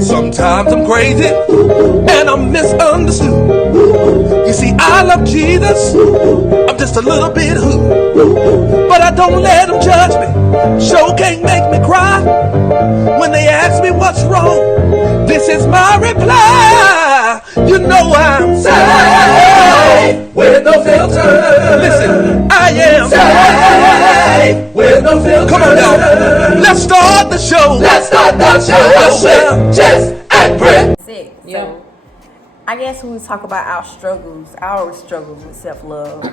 Sometimes I'm crazy and I'm misunderstood. You see, I love Jesus, I'm just a little bit hood. But I don't let them judge me, sure can't make me cry. When they ask me what's wrong, this is my reply. You know I'm saved with no filter. Listen, I am saved with no filter. Come on now, let's start the show. Let's start the show. Yes, Jess and Brent. So, I guess when we talk about our struggles with self-love,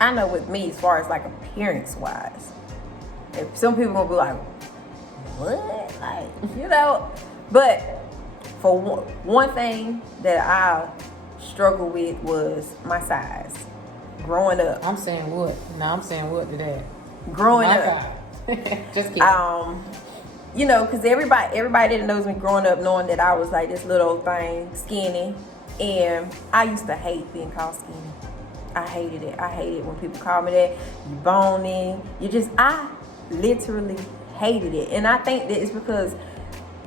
I know with me, as far as like appearance-wise, if some people gonna be like, what? Like, but for one thing that I struggled with was my size. Growing up. I'm saying what? No, I'm saying what today? Growing up. Just kidding. Because everybody that knows me growing up knowing that I was like this little old thing, skinny, and I used to hate being called skinny. I hated it. I hated when people call me that. You bony. I literally hated it. And I think that it's because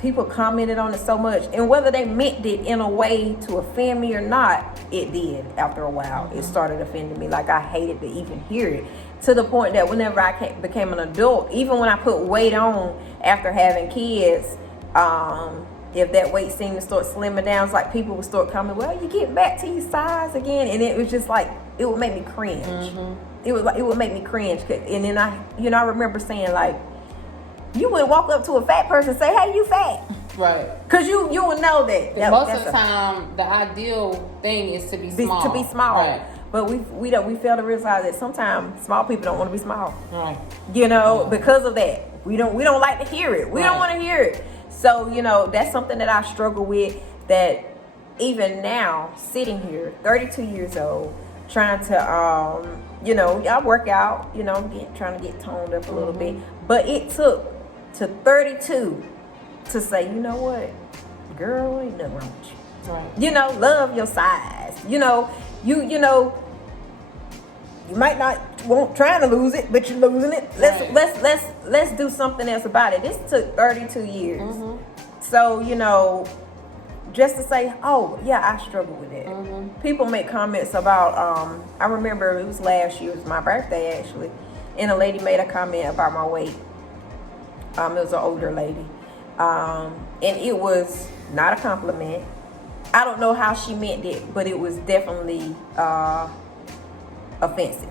people commented on it so much, and whether they meant it in a way to offend me or not, it did. After a while, It started offending me. Like, I hated to even hear it, to the point that whenever I became an adult, even when I put weight on after having kids, if that weight seemed to start slimming down, it's like people would start coming, well, you get back to your size again. And it was just like, it would make me cringe. It would make me cringe. And then I remember saying, like, you would walk up to a fat person and say, hey, you fat. Right. Because you would know that. Most of the time, the ideal thing is to be small. To be small. Right. But we fail to realize that sometimes small people don't want to be small. Right. Because of that. We don't like to hear it. We don't want to hear it. So, that's something that I struggle with, that even now, sitting here, 32 years old, trying to, I work out, trying to get toned up a little bit. But it took to 32 to say, you know what, girl, ain't nothing wrong with you. Right. Love your size. You might not want trying to lose it, but you're losing it. Let's do something else about it. This took 32 years. So, just to say, oh yeah, I struggle with it. People make comments about, I remember it was last year, it was my birthday actually, and a lady made a comment about my weight. It was an older lady, and it was not a compliment. I don't know how she meant it, but it was definitely offensive.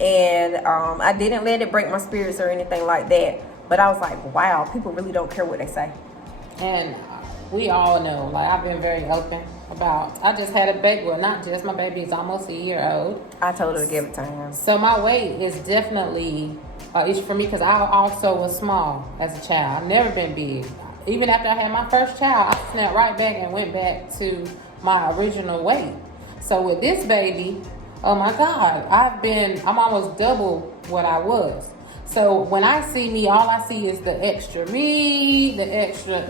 And I didn't let it break my spirits or anything like that, but I was like, wow, people really don't care what they say. And we all know, like, I've been very open about, I just had a baby. Well, not just, my baby is almost a year old. I told her to give it time. So my weight is definitely issue for me, because I also was small as a child. I've never been big. Even after I had my first child, I snapped right back and went back to my original weight. So with this baby, oh my God, I'm almost double what I was. So when I see me, all I see is the extra meat, the extra.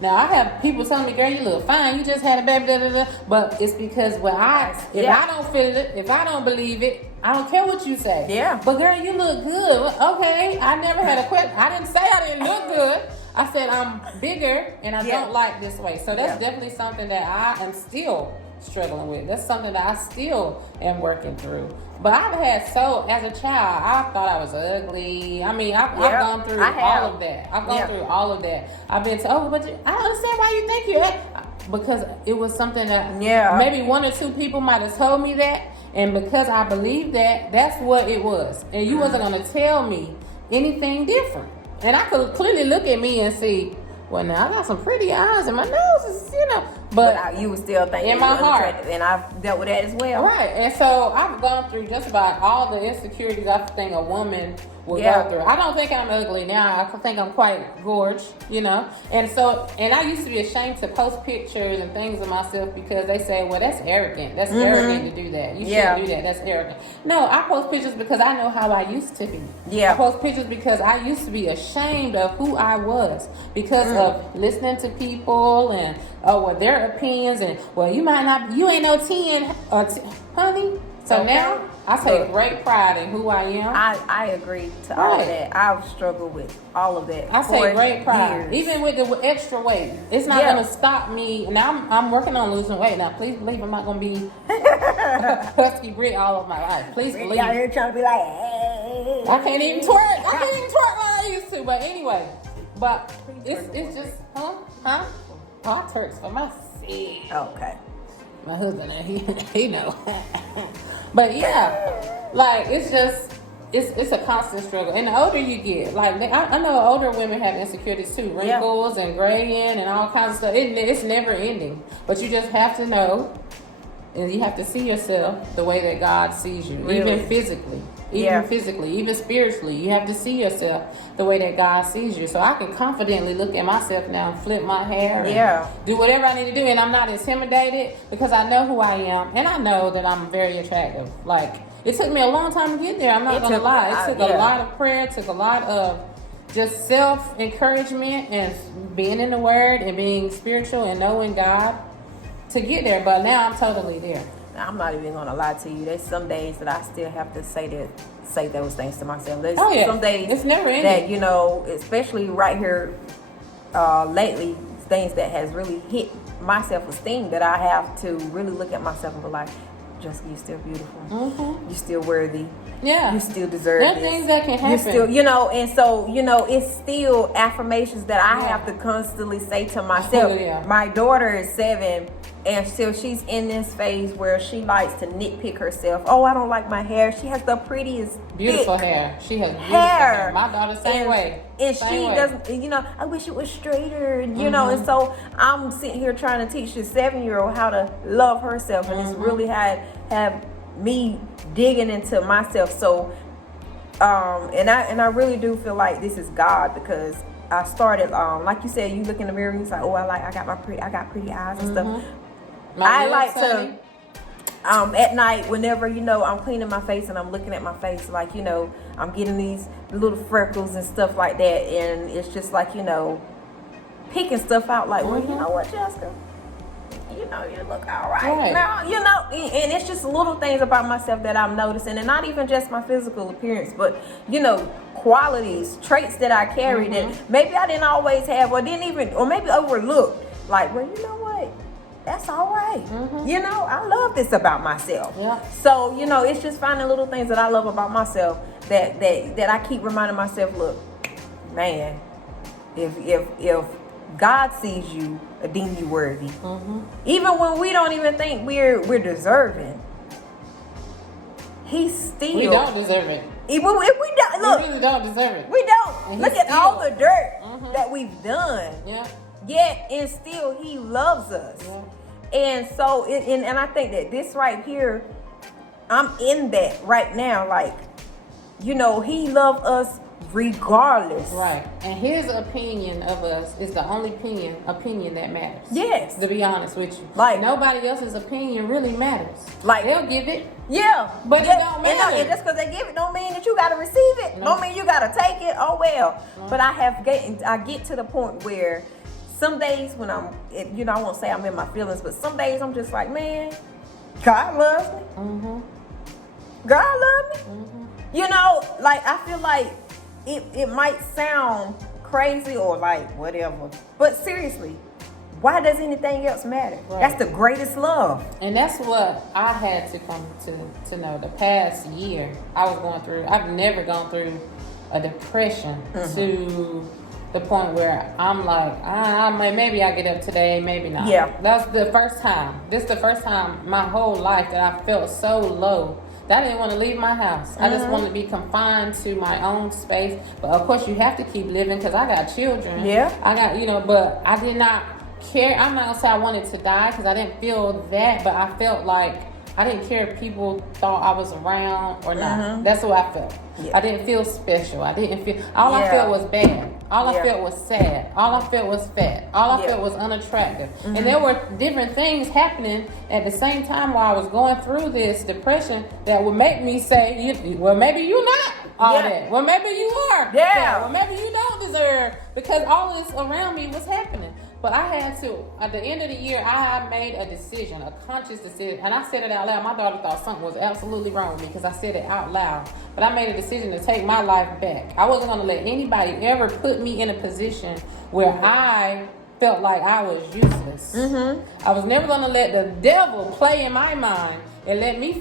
Now I have people telling me, girl, you look fine. You just had a baby, But it's because if I don't feel it, if I don't believe it, I don't care what you say. Yeah. But girl, you look good. Okay, I never had a question. I didn't say I didn't look good. I said I'm bigger and I don't like this way. So that's definitely something that I am still struggling with. That's something that I still am working through. But I've had as a child, I thought I was ugly. I mean, I've gone through all of that. I've gone through all of that. I've been told, but I don't understand why you think you're because it was something that maybe one or two people might have told me that. And because I believed that, that's what it was. And you wasn't going to tell me anything different. And I could clearly look at me and see, well, now I got some pretty eyes and my nose is, But you were still thinking in my heart. And I've dealt with that as well. Right. And so I've gone through just about all the insecurities I think a woman will go through. I don't think I'm ugly now. I think I'm quite gorgeous, And I used to be ashamed to post pictures and things of myself because they say, well, that's arrogant. That's arrogant to do that. You shouldn't do that. That's arrogant. No, I post pictures because I know how I used to be. Yeah. I post pictures because I used to be ashamed of who I was because of listening to people and their opinions and, well, you ain't no 10, honey. So now I take great pride in who I am. I agree to all of that. I've struggled with all of that. I take great pride, years. even with the extra weight. It's not going to stop me. Now I'm working on losing weight. Now, please believe I'm not going to be husky Brit all of my life. Please believe. Y'all here trying to be like, hey. I can't even twerk. I can't even twerk like I used to. But anyway, it's just huh? Oh, I twerks for myself. Okay. My husband, he know. But yeah, like it's a constant struggle. And the older you get, like I know older women have insecurities too, wrinkles and graying and all kinds of stuff. It's never ending. But you just have to know, and you have to see yourself the way that God sees you, even physically. Even spiritually, you have to see yourself the way that God sees you. So I can confidently look at myself now and flip my hair and do whatever I need to do. And I'm not intimidated because I know who I am. And I know that I'm very attractive. Like, it took me a long time to get there. I'm not going to lie. It took a lot of prayer. It took a lot of just self-encouragement and being in the Word and being spiritual and knowing God to get there. But now I'm totally there. I'm not even gonna lie to you. There's some days that I still have to say those things to myself. There's some days it's never ending. That, you know, especially right here lately, things that has really hit my self-esteem that I have to really look at myself and be like, Jessica, you're still beautiful. Mm-hmm. You're still worthy. Yeah. You still deserve There's this. things that can happen. You still, you know, and so, you know, it's still affirmations that I have to constantly say to myself. Oh, yeah. My daughter is 7. And still, she's in this phase where she likes to nitpick herself. Oh, I don't like my hair. She has the prettiest, beautiful hair. She has beautiful hair. My daughter, same way. And she doesn't, you know, I wish it was straighter, you know. And so I'm sitting here trying to teach this 7-year-old how to love herself. And it's really have me digging into myself. So, and I really do feel like this is God, because I started, like you said, you look in the mirror and you say, oh, I got pretty eyes and stuff. I like to, at night, whenever, you know, I'm cleaning my face and I'm looking at my face, like, you know, I'm getting these little freckles and stuff like that. And it's just like, you know, picking stuff out like, well, you know what, Jessica? You know, you look all right now, you know, and it's just little things about myself that I'm noticing, and not even just my physical appearance, but, you know, qualities, traits that I carry that maybe I didn't always have, or maybe overlooked. Like, well, you know what? That's all right. You know, I love this about myself. Yeah. So, you know, it's just finding little things that I love about myself that I keep reminding myself, look, man, if God sees you, deem you worthy. Even when we don't even think we're deserving, He still. We don't deserve it. If we don't, look, we really don't deserve it. We don't. Look at all the dirt that we've done. Yeah. Yet and still He loves us. Yeah. And so and I think that this right here, I'm in that right now. Like, you know, He loves us regardless. Right. And His opinion of us is the only opinion that matters. Yes. To be honest with you. Like, nobody else's opinion really matters. Like, they'll give it. Yeah. But it don't matter. And just because they give it don't mean that you gotta receive it. Don't mean you gotta take it. Oh well. But I get to the point where some days when I'm, you know, I won't say I'm in my feelings, but some days I'm just like, man, God loves me. God loves me. You know, like, I feel like it might sound crazy or like whatever, but seriously, why does anything else matter? Right. That's the greatest love. And that's what I had to come to know. The past year I was going through, I've never gone through a depression to the point where I'm like, maybe I get up today, maybe not. Yeah. That's the first time. This is the first time my whole life that I felt so low that I didn't want to leave my house. I just wanted to be confined to my own space. But of course you have to keep living because I got children. Yeah. I got, you know, but I did not care. I'm not going to say I wanted to die because I didn't feel that, but I felt like I didn't care if people thought I was around or not. That's what I felt. Yeah. I didn't feel special. I didn't feel, all I felt was bad. All I felt was sad. All I felt was fat. All I felt was unattractive. And there were different things happening at the same time while I was going through this depression that would make me say, well, maybe you're not all that. Well, maybe you are. Yeah. Well, maybe you don't deserve, because all this around me was happening. But I had to, at the end of the year, I made a decision, a conscious decision, and I said it out loud. My daughter thought something was absolutely wrong with me because I said it out loud. But I made a decision to take my life back. I wasn't going to let anybody ever put me in a position where I felt like I was useless. I was never going to let the devil play in my mind and make me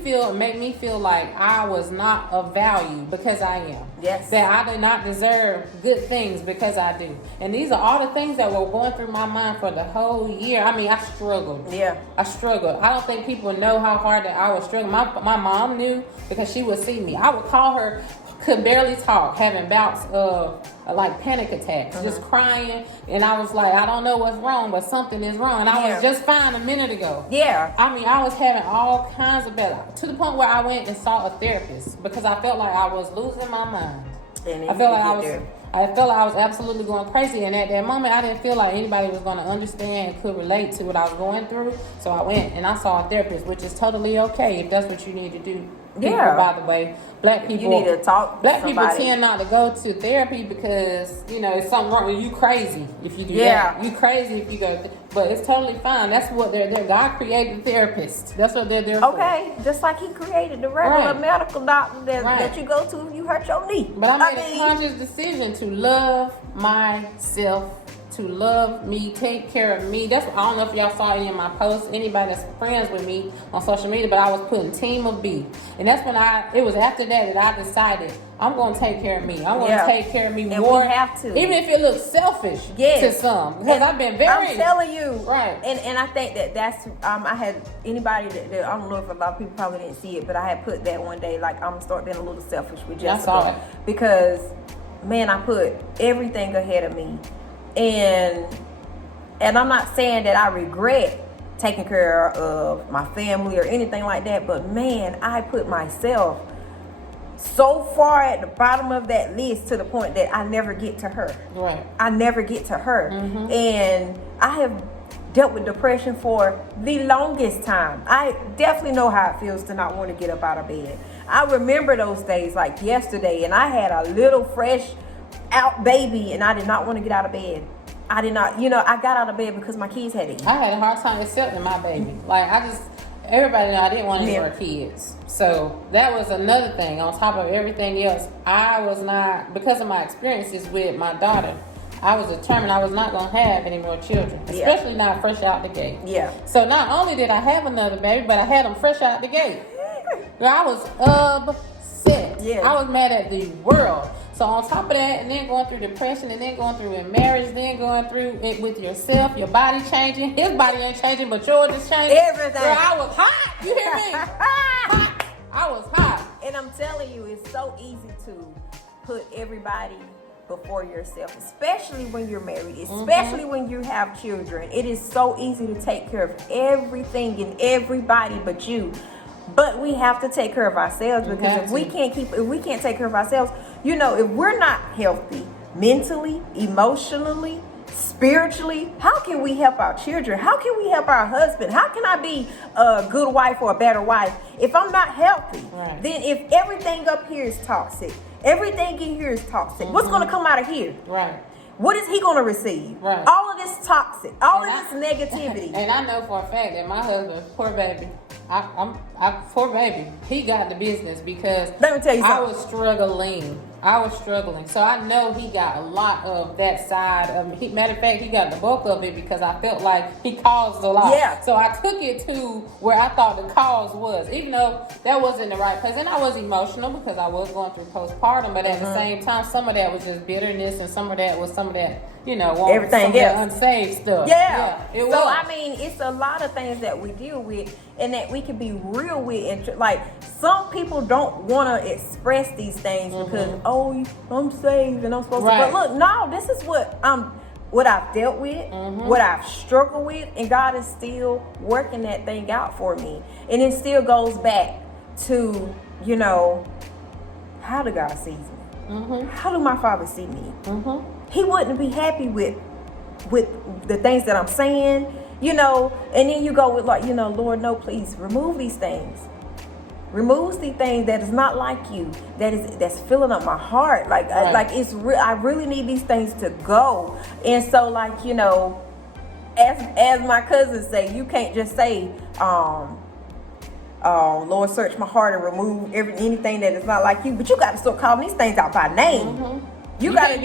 feel like I was not of value because I am. Yes. That I do not deserve good things because I do. And these are all the things that were going through my mind for the whole year. I mean, I struggled. Yeah. I struggled. I don't think people know how hard that I was struggling. My mom knew because she would see me. I would call her, could barely talk, having bouts of like panic attacks, just crying. And I was like, I don't know what's wrong, but something is wrong. And I was just fine a minute ago. Yeah. I mean, I was having all kinds of bad, to the point where I went and saw a therapist because I felt like I was losing my mind. And I felt like I was absolutely going crazy. And at that moment, I didn't feel like anybody was going to understand and could relate to what I was going through. So I went and I saw a therapist, which is totally okay if that's what you need to do. Yeah. People, by the way, black people. You need to talk to Black people somebody. tend not to go to therapy because, you know, it's something wrong with you. Crazy if you do Yeah. that. You crazy if you go. But it's totally fine. That's what they're there. God created therapists. That's what they're there for. Okay, just like he created the regular Right. medical doctor that Right. you go to if you hurt your knee. But I made a conscious decision to love myself, to love me, take care of me. That's, I don't know if y'all saw any of my posts, anybody that's friends with me on social media, but I was putting Team of B. And that's when it was after that I decided I'm going to take care of me. I'm going to take care of me and more. we have to. Even if it looks selfish to some. Because I've been very... I'm telling you. Right. And I think that's, I had anybody that, I don't know if a lot of people probably didn't see it, but I had put that one day, like, I'm going to start being a little selfish with Jessica. I saw it. Because, man, I put everything ahead of me. And I'm not saying that I regret taking care of my family or anything like that, but man, I put myself so far at the bottom of that list to the point that I never get to her. Right. I never get to her. And I have dealt with depression for the longest time. I definitely know how it feels to not want to get up out of bed. I remember those days like yesterday, and I had a little fresh out baby and I did not want to get out of bed. I did not, I got out of bed because my kids had to eat. I had a hard time accepting my baby. Like, everybody knew I didn't want any more kids. So that was another thing. On top of everything else, I was not, because of my experiences with my daughter, I was determined I was not going to have any more children, especially not fresh out the gate. Yeah. So not only did I have another baby, but I had them fresh out the gate. Girl, I was upset. Yeah. I was mad at the world. So on top of that, and then going through depression, and then going through in marriage, then going through it with yourself, your body changing. His body ain't changing, but yours is changing. Everything. Girl, I was hot. You hear me? Hot. I was hot. And I'm telling you, it's so easy to put everybody before yourself, especially when you're married, especially when you have children. It is so easy to take care of everything and everybody but you. But we have to take care of ourselves, because if we can't take care of ourselves, if we're not healthy mentally, emotionally, spiritually, how can we help our children? How can we help our husband? How can I be a good wife or a better wife if I'm not healthy? Right. Then if everything up here is toxic, everything in here is toxic, what's going to come out of here? Right. What is he going to receive? Right. All of this toxic, all of this negativity. And I know for a fact that my husband, poor baby, poor baby, he got the business because Let me tell you I something. was struggling. So I know he got a lot of that side of me. Matter of fact, he got the bulk of it because I felt like he caused a lot. Yeah. So I took it to where I thought the cause was, even though that wasn't the right place. And I was emotional because I was going through postpartum, but at the same time, some of that was just bitterness, and some of that was Everything else. Unsaved stuff. Yeah. It was. So I mean, it's a lot of things that we deal with and that we can be real with. And like, some people don't want to express these things because, I'm saved and I'm supposed to. But look, no, this is what I've dealt with, what I've struggled with, and God is still working that thing out for me. And it still goes back to, how do God sees me? How do my Father see me? He wouldn't be happy with the things that I'm saying, and then you go with Lord, no, please remove these things. Remove these things that is not like you, that's filling up my heart. Like it's I really need these things to go. And so as my cousins say, you can't just say, Lord, search my heart and remove anything that is not like you. But you got to start calling these things out by name. Mm-hmm. You gotta,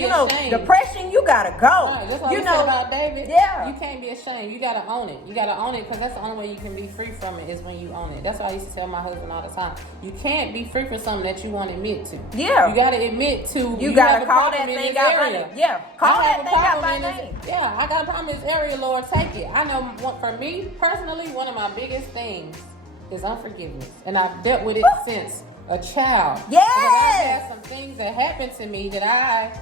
depression. You gotta go. Right, that's what we said about David. Yeah. You can't be ashamed. You gotta own it. You gotta own it because that's the only way you can be free from it is when you own it. That's what I used to tell my husband all the time. You can't be free from something that you won't admit to. Yeah. You gotta admit to. You gotta call that thing out by name. Yeah. Call that thing out by name. Yeah. I got a problem in this area, Lord. Take it. I know. For me personally, one of my biggest things is unforgiveness, and I've dealt with it since a child. Yes. Because I had some things that happened to me that I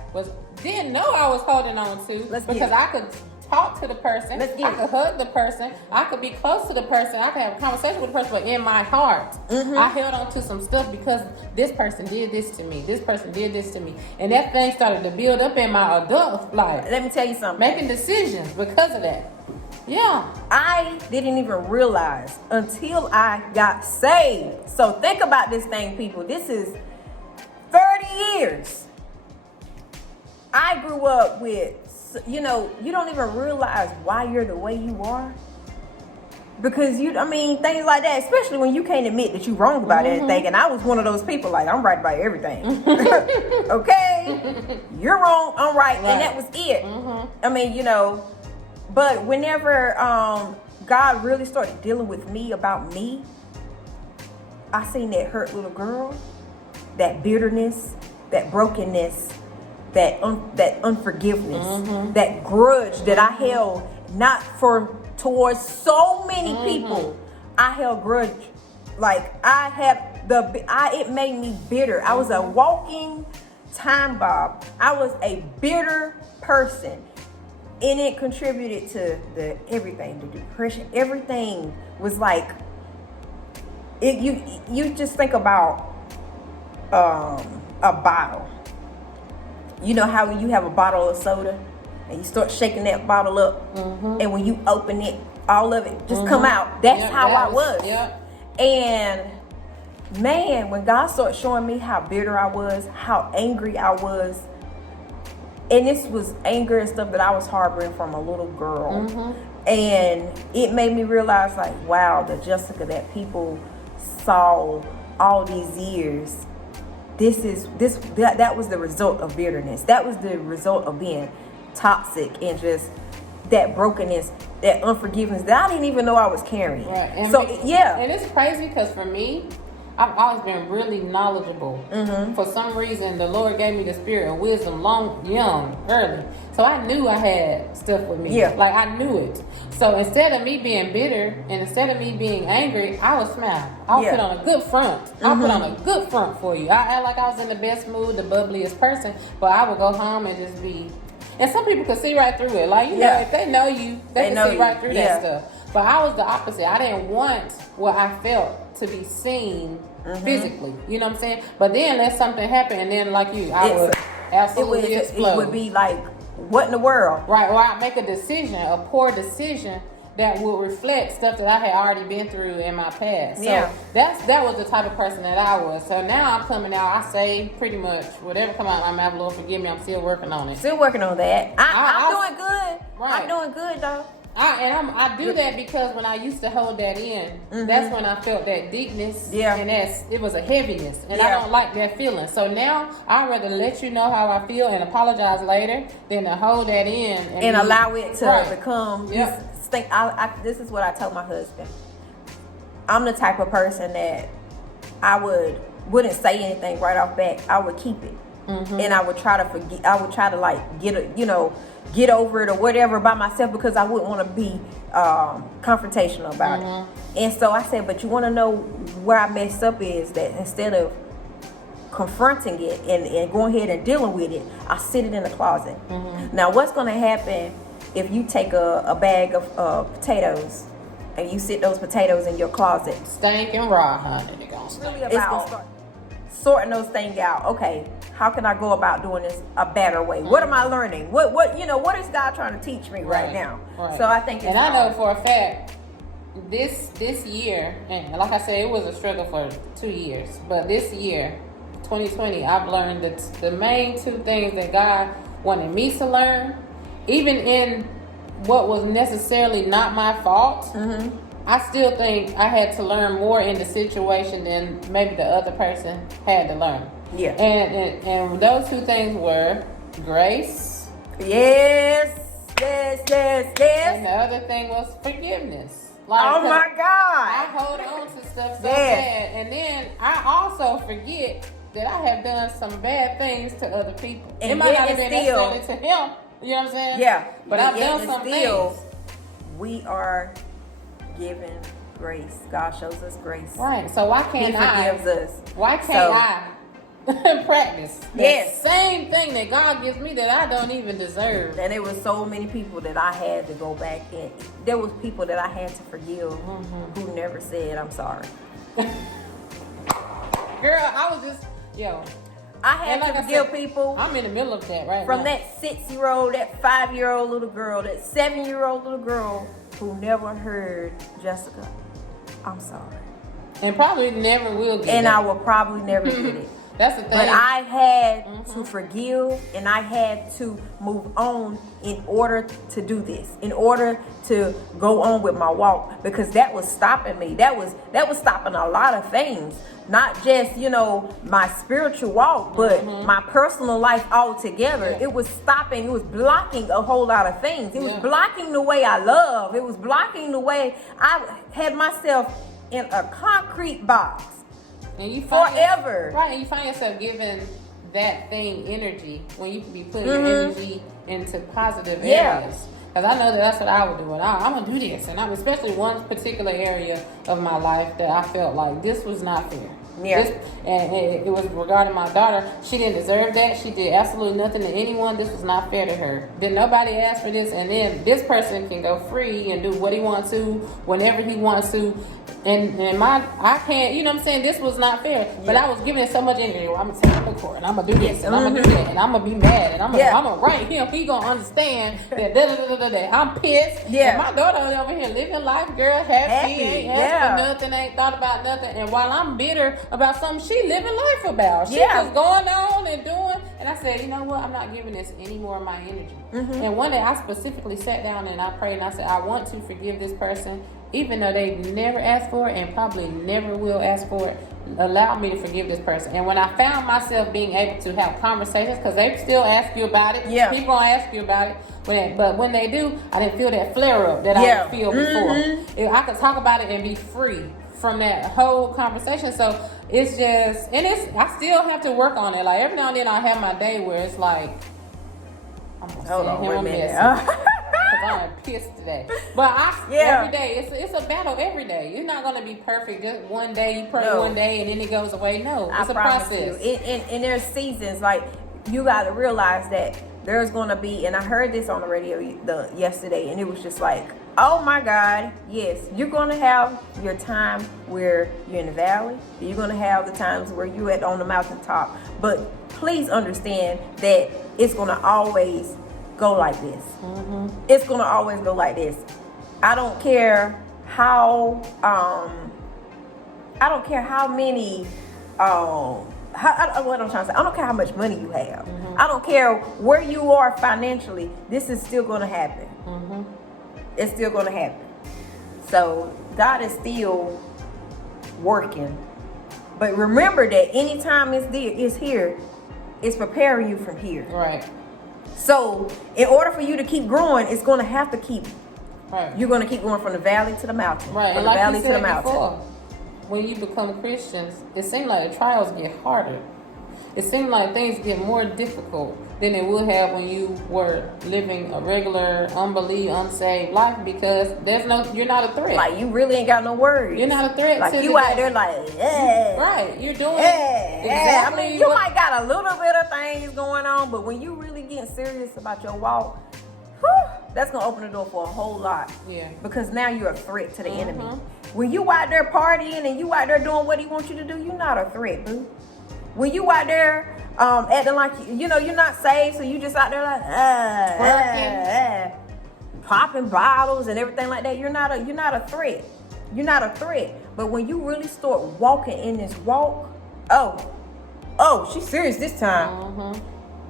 didn't know I was holding on to because I could talk to the person, I could hug the person, I could be close to the person, I could have a conversation with the person, but in my heart, I held on to some stuff because this person did this to me, this person did this to me, and that thing started to build up in my adult life. Let me tell you something. Making decisions because of that. Yeah. I didn't even realize until I got saved. So think about this thing, people. This is 30 years. I grew up with, you don't even realize why you're the way you are. Because things like that, especially when you can't admit that you're wrong about anything. And I was one of those people, like, I'm right about everything. Okay? You're wrong, I'm right. And that was it. But whenever God really started dealing with me about me, I seen that hurt little girl, that bitterness, that brokenness, that unforgiveness, that grudge that I held towards so many people. I held grudge. Like it made me bitter. I was a walking time bomb. I was a bitter person. And it contributed to everything, the depression. Everything was like, you just think about a bottle. You know how when you have a bottle of soda and you start shaking that bottle up, and when you open it, all of it just come out. That's how I was. And man, when God started showing me how bitter I was, how angry I was, and this was anger and stuff that I was harboring from a little girl. And it made me realize, like, wow, the Jessica that people saw all these years, that was the result of bitterness. That was the result of being toxic and just that brokenness, that unforgiveness that I didn't even know I was carrying. Right. And And it's crazy because for me, I've always been really knowledgeable. For some reason, the Lord gave me the spirit of wisdom early. So I knew I had stuff with me. Yeah. Like, I knew it. So instead of me being bitter and instead of me being angry, I would smile. I would put on a good front. I would put on a good front for you. I act like I was in the best mood, the bubbliest person, but I would go home and just be. And some people could see right through it. Like, if they know you, they can see right through that stuff. But I was the opposite. I didn't want what I felt to be seen physically. You know what I'm saying? But then let something happen, and then like you, I would absolutely explode. It would be like, what in the world? Right. Or I'd make a poor decision that would reflect stuff that I had already been through in my past. So that was the type of person that I was. So now I'm coming out, I say pretty much whatever come out of my mouth, Lord forgive me, I'm still working on it. Still working on that. I'm doing good. Right. I'm doing good though. I do that because when I used to hold that in, that's when I felt that deepness, and it was a heaviness, and I don't like that feeling. So now I'd rather let you know how I feel and apologize later than to hold that in and allow it to become this thing. This is what I told my husband. I'm the type of person that I wouldn't say anything right off back. I would keep it, and I would try to forget. I would try to like get over it or whatever by myself because I wouldn't want to be confrontational about it. And so I said, but you want to know where I messed up is that instead of confronting it and going ahead and dealing with it, I sit it in the closet. Now, what's going to happen if you take a bag of potatoes and you sit those potatoes in your closet? Stank and raw, honey. They're gonna stink. It's gonna start sorting those things out. Okay, how can I go about doing this a better way? What am I learning? What is God trying to teach me right now? Right. So I think it's I know for a fact this year, and like I said, it was a struggle for 2 years, but this year 2020, I've learned that the main two things that God wanted me to learn, even in what was necessarily not my fault, I still think I had to learn more in the situation than maybe the other person had to learn. Yeah. And those two things were grace. Yes. And the other thing was forgiveness. Like, oh my I God. hold on to stuff so bad. And then I also forget that I have done some bad things to other people. And it might not have yet been still- necessarily to him. You know what I'm saying? Yeah. But I've done some things. We are given grace. God shows us grace. Right. So why He can't I? forgives us. Why can't So- I practice the Yes. same thing that God gives me that I don't even deserve? And there was so many people that I had to go back and there was people that I had to forgive who never said I'm sorry. Girl, I was just I had And like to I forgive said, people I'm in the middle of that right from now. that 6-year-old, that 5-year-old little girl, that 7-year-old little girl who never heard Jessica, I'm sorry. And probably never will get And it. I will probably never get it. That's the thing. But I had to forgive and I had to move on in order to do this, in order to go on with my walk, because that was stopping me. That was stopping a lot of things. Not just, my spiritual walk, but my personal life altogether. Yeah. It was stopping, it was blocking a whole lot of things. It was Yeah. blocking the way I love. It was blocking the way I had myself in a concrete box. And you find Forever. Right, and you find yourself giving that thing energy when you can be putting your energy into positive Yeah. areas. Because I know that's what I would do. And I'm going to do this. And I'm especially one particular area of my life that I felt like this was not fair. Yeah. And it was regarding my daughter. She didn't deserve that. She did absolutely nothing to anyone. This was not fair to her. Then nobody asked for this. And then this person can go free and do what he wants to, whenever he wants to. And I can't, you know what I'm saying? This was not fair. But I was giving it so much energy. Well, I'm going to take him to court and I'm going to do this and I'm going to do that and I'm going to be mad and I'm going to write him. He going to understand that I'm pissed. Yeah. And my daughter is over here living life, girl, happy. Ain't asked for nothing, ain't thought about nothing. And while I'm bitter about something she living life about. She was going on and doing. And I said, you know what? I'm not giving this any more of my energy. And one day I specifically sat down and I prayed and I said, I want to forgive this person. Even though they never asked for it and probably never will ask for it, allow me to forgive this person. And when I found myself being able to have conversations, because they still ask you about it, people gonna ask you about it, but when they do, I didn't feel that flare up that I would feel before. I could talk about it and be free from that whole conversation. So it's just, I still have to work on it. Like every now and then I have my day where it's like, I'm gonna send him a message. Because I'm pissed today. But every day, it's a battle every day. You're not going to be perfect. Just one day, you pray one day, and then it goes away. No, it's a process. And there's seasons, like, you got to realize that there's going to be, and I heard this on the radio yesterday, and it was just like, oh my God, yes, you're going to have your time where you're in the valley. You're going to have the times where you're on the mountaintop. But please understand that it's going to always go like this. It's gonna always go like this. I don't care how many what I'm trying to say. I don't care how much money you have. I don't care where you are financially. This is still gonna happen. It's still gonna happen. So God is still working. But remember that anytime it's here, it's preparing you from here. Right. So, in order for you to keep growing, it's going to have to keep. Right. You're going to keep going from the valley to the mountain. Right. From And the like valley you to the said mountain. before, when you become Christians, it seems like the trials get harder. It seems like things get more difficult than they would have when you were living a regular, unsaved life, because you're not a threat. Like, you really ain't got no worries. You're not a threat. Like, to you the out there like, yeah. Right. You're doing I exactly mean, you might got a little bit of things going on, but when you really getting serious about your walk, that's going to open the door for a whole lot. Yeah. Because now you're a threat to the enemy. When you out there partying and you out there doing what he wants you to do, you're not a threat, boo. When you out there acting like, you're not saved, so you just out there like, popping bottles and everything like that, you're not a threat. You're not a threat. But when you really start walking in this walk, oh, she's serious this time.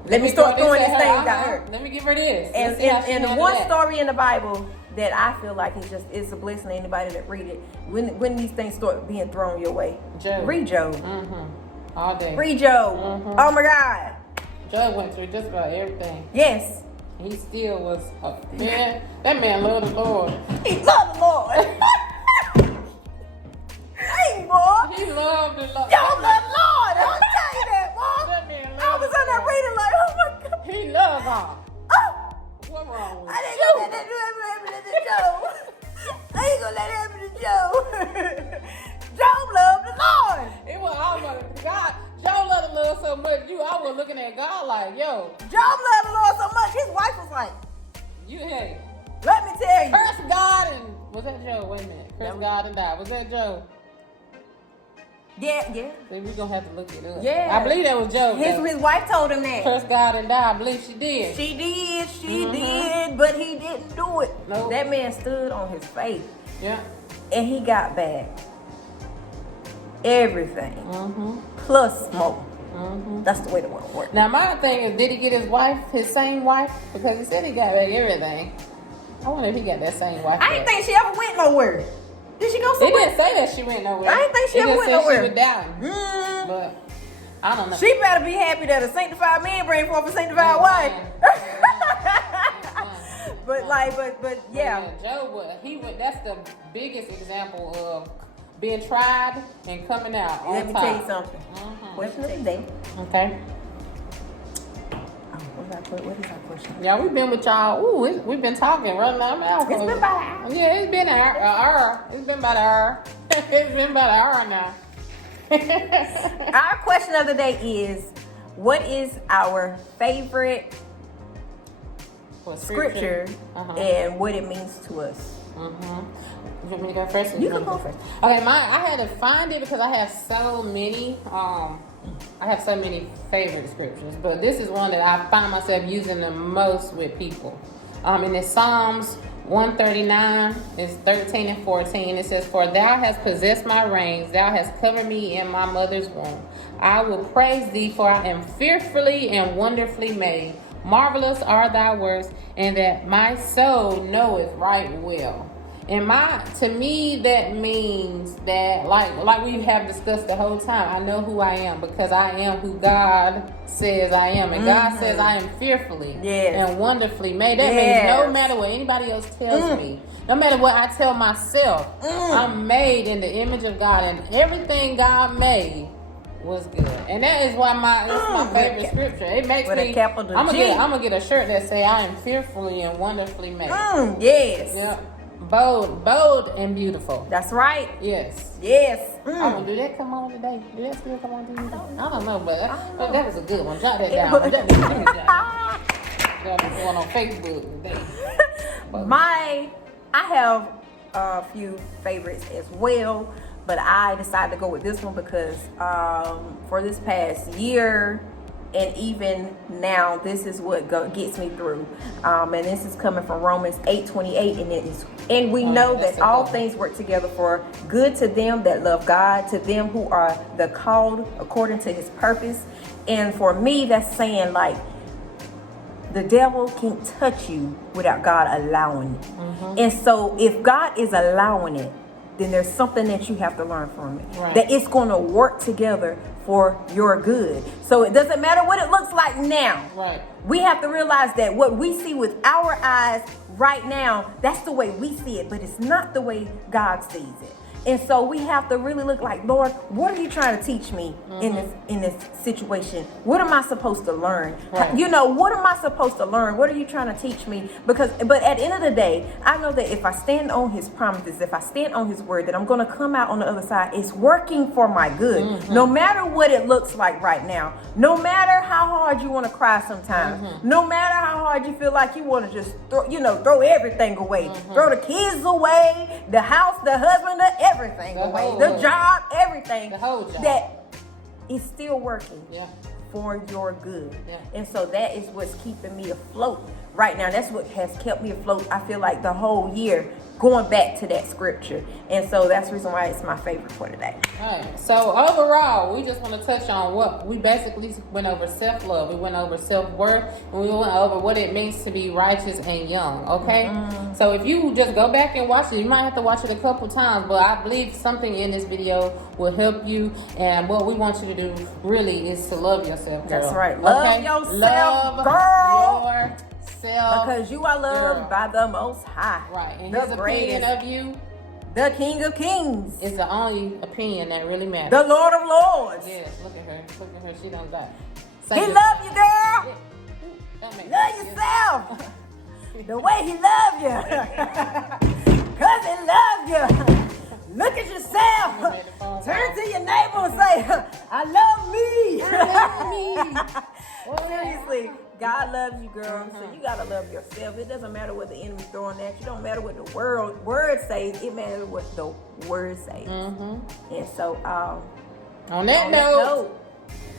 Let me start throwing these things at at her. Let me give her this. And the one story in the Bible that I feel like it's a blessing to anybody that read it. When these things start being thrown your way, Job. Read Job. All day. Read Job. Oh my God. Job went through just about everything. Yes. He still was man. That man loved the Lord. He loved the Lord. Hey, boy. He loved the Lord. Y'all love the Lord. I'll tell you that, boy. That man loved I was on there reading like, oh my God. He loved God. Oh. What wrong with I didn't gonna let that happen to Joe. I ain't gonna let it happen to Joe. Joe loved the Lord. It was almost God. Joe loved the Lord so much. I was looking at God like, yo. Job loved the Lord so much, his wife was like, Hey. let me tell you. Curse God and was that Joe? Wait a minute. Curse God and die. Was that Joe? Yeah. See, we're gonna have to look it up. Yeah. I believe that was Joe. His wife told him that. Curse God and die. I believe she did. She did, but he didn't do it. Nope. That man stood on his faith. Yeah. And he got back everything. Plus more. That's the way the world works. Now my thing is, did he get his same wife? Because he said he got back everything. I wonder if he got that same wife. I didn't think she ever went nowhere. Did she go It somewhere? didn't say that she went nowhere. I didn't think she It ever just went said nowhere. She was down. But I don't know. She better be happy that a sanctified man bring forth a sanctified wife. But yeah. Joe, that's the biggest example of being tried and coming out on Let me top. tell you something. Question of the day. Okay. What is our question? Yeah, we've been with y'all. Ooh, we've been talking, running our mouth. It's been about an hour. Yeah, it's been an hour. It's been about an hour. It's been about an hour now. Our question of the day is, what is our favorite scripture and what it means to us? You want me to go first? Or You can wanna go first. Okay, I had to find it because I have so many. I have so many favorite scriptures, but this is one that I find myself using the most with people. And it's Psalms 139, it's 13 and 14. It says, "For thou hast possessed my reins, thou hast covered me in my mother's womb. I will praise thee, for I am fearfully and wonderfully made. Marvelous are thy works, and that my soul knoweth right well." And to me, that means that, like we have discussed the whole time, I know who I am because I am who God says I am. And God says I am fearfully and wonderfully made. That means no matter what anybody else tells me, no matter what I tell myself, I'm made in the image of God. And everything God made was good. And that is why it's my favorite scripture. It makes with me, a capital I'm G. gonna get a shirt that say I am fearfully and wonderfully made. Yes. Yeah. Bold and beautiful. That's right. Yes. Yes. I'm gonna do that come on today. Do that still come on today? I don't know, but that was a good one. Jot that down. Jot that one on Facebook today. I have a few favorites as well, but I decided to go with this one because for this past year and even now, this is what gets me through. And this is coming from Romans 8:28, and we know that all things work together for good to them that love God, to them who are the called according to His purpose. And for me, that's saying like, the devil can't touch you without God allowing it. And so if God is allowing it, then there's something that you have to learn from it. Right. That it's going to work together for your good. So it doesn't matter what it looks like now. Right. We have to realize that what we see with our eyes right now, that's the way we see it, but it's not the way God sees it. And so we have to really look like, Lord, what are you trying to teach me in this situation? What am I supposed to learn? Right. What am I supposed to learn? What are you trying to teach me? But at the end of the day, I know that if I stand on His promises, if I stand on His word, that I'm going to come out on the other side. It's working for my good. No matter what it looks like right now, no matter how hard you want to cry sometimes, no matter how hard you feel like you want to just throw everything away, throw the kids away, the house, the husband, everything away, the job, everything, the whole job. that is still working for your good. And so that is what's keeping me afloat right now. That's what has kept me afloat. I feel like the whole year going back to that scripture, and so that's the reason why it's my favorite for today. All right. So overall, we just want to touch on what we basically went over: self-love, we went over self-worth, and we went over what it means to be righteous and young. Okay. So if you just go back and watch it, you might have to watch it a couple times, but I believe something in this video will help you. And what we want you to do really is to love yourself, girl. That's right. Love yourself, girl. Yourself, because you are loved girl. by the Most High. Right. And the his opinion of you the King of Kings, is the only opinion that really matters. the Lord of Lords. Yes, look at her. Look at her. She done got. He love you, girl. Love yourself. The way he love you. Cause he love you. Look at yourself. Turn to your neighbor and say, I love me. I love me. Seriously, God loves you, girl. So you gotta love yourself. It doesn't matter what the enemy's throwing at you. It don't matter what the word says. It matters what the word says. And so, on that note,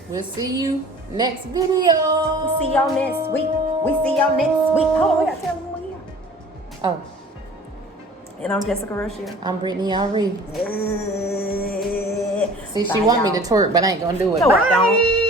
we'll see you next video. We see y'all next week. Hold on, we gotta tell them we're here. Oh, and I'm Jessica Rochelle. I'm Brittany Y'all. See, she Bye, want me y'all. to twerk, but I ain't gonna do it. No, I Bye. don't.